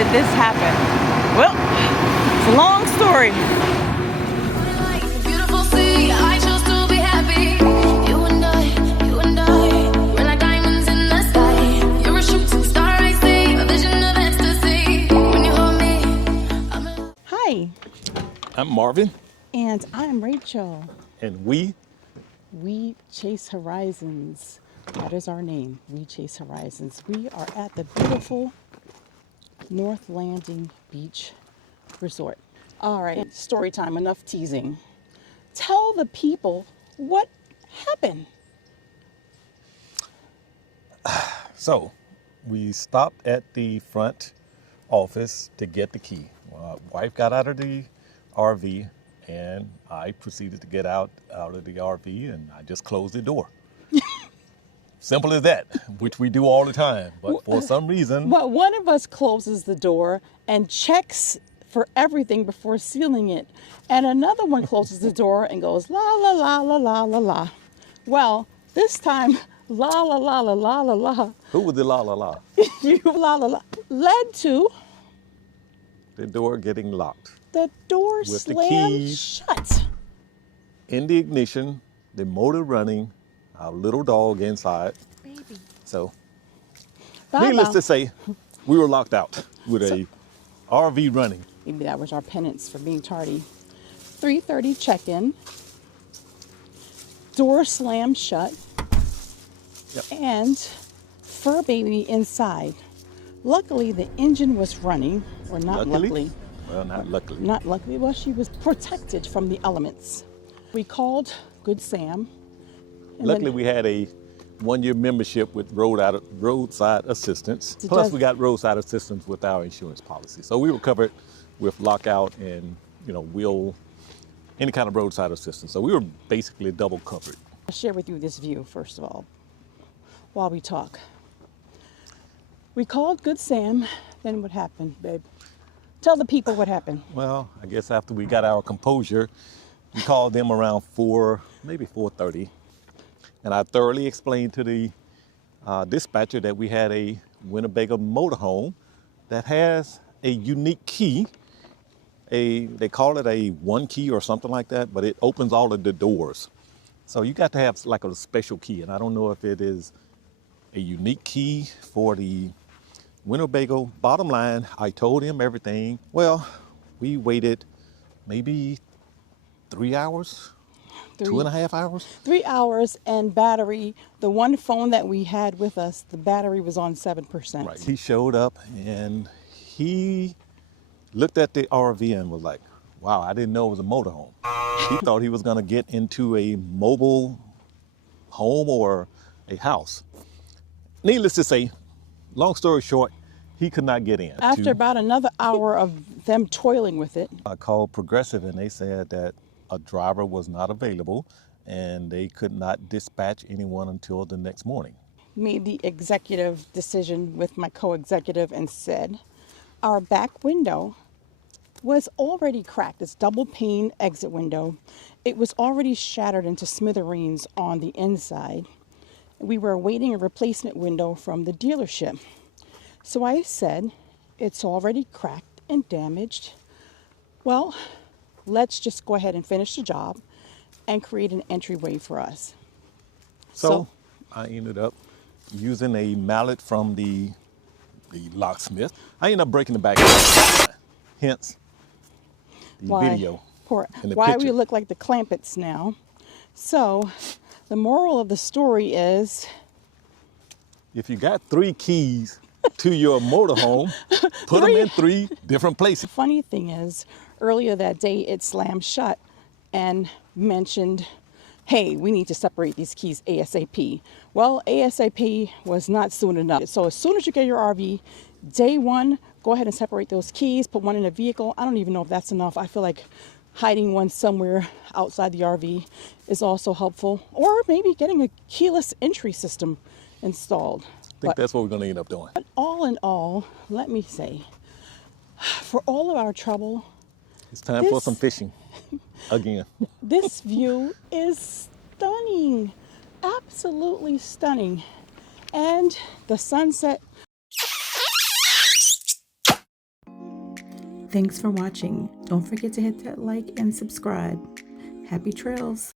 did this happen? Well, it's a long story. Beautiful sea, I chose to be happy. You and I, we're like diamonds in the sky. You're a shooting star, I see, a vision of ecstasy. When you hold me, Hi, I'm Marvin, and I'm Rachel. and we We Chase Horizons. That is our name. We Chase Horizons. We are at the beautiful North Landing Beach Resort. All right, story time. Enough teasing. Tell the people what happened. So we stopped at the front office to get the key. Wife got out of the RV, and I proceeded to get out of the RV, and I just closed the door. Simple as that, which we do all the time. But for some reason, Well, one of us closes the door and checks for everything before sealing it, and another one closes the door and goes la la la la la la la. Well, this time la la la la la la la. who was the la la la? You la la la led to The door getting locked. the door With the slammed keys. shut. In the ignition, the motor running, our little dog inside. Baby. So Bye needless bye. to say, we were locked out with a RV running. Maybe that was our penance for being tardy. 3:30 check-in. Door slammed shut. Yep. And fur baby inside. Luckily, the engine was running, or not luckily. Well, not luckily. Not luckily. Well, she was protected from the elements. We called Good Sam. and Luckily, then- we had a one-year membership with roadside assistance. It Plus, does- we got roadside assistance with our insurance policy. So we were covered with lockout and, any kind of roadside assistance. So we were basically double covered. I'll share with you this view, first of all, while we talk. We called Good Sam. Then what happened, babe? Tell the people what happened. Well, I guess after we got our composure, we called them around 4, maybe 4:30. And I thoroughly explained to the dispatcher that we had a Winnebago motorhome that has a unique key. They call it a one key or something like that, but it opens all of the doors. So you got to have like a special key. And I don't know if it is a unique key for the Winnebago. Bottom line, I told him everything. Well, we waited maybe 3 hours, 2.5 hours. 3 hours and battery. The one phone that we had with us, the battery was on 7%. Right. He showed up and he looked at the RV and was like, wow, I didn't know it was a motorhome. He thought he was going to get into a mobile home or a house. Needless to say, long story short, he could not get in. After about another hour of them toiling with it, I called Progressive and they said that a driver was not available and they could not dispatch anyone until the next morning. made the executive decision with my co-executive and said, our back window was already cracked. It's double pane exit window. It was already shattered into smithereens on the inside. We were awaiting a replacement window from the dealership. So I said, it's already cracked and damaged. Well, let's just go ahead and finish the job and create an entryway for us. So I ended up using a mallet from the locksmith. I ended up breaking the back. Hence the video. and the Why we picture. look like the Clampetts now. So the moral of the story is, If you got 3 keys to your motorhome, put them in 3 different places. funny thing is, earlier that day it slammed shut and mentioned, hey, we need to separate these keys ASAP. Well, ASAP was not soon enough. So as soon as you get your RV, day one, go ahead and separate those keys, put one in a vehicle. I don't even know if that's enough. I feel like hiding one somewhere outside the RV is also helpful. Or maybe getting a keyless entry system installed. I think that's what we're going to end up doing. But all in all, let me say, for all of our trouble, It's time for This- some fishing again. this view is stunning, absolutely stunning. And the sunset Thanks for watching. Don't forget to hit that like and subscribe. Happy trails.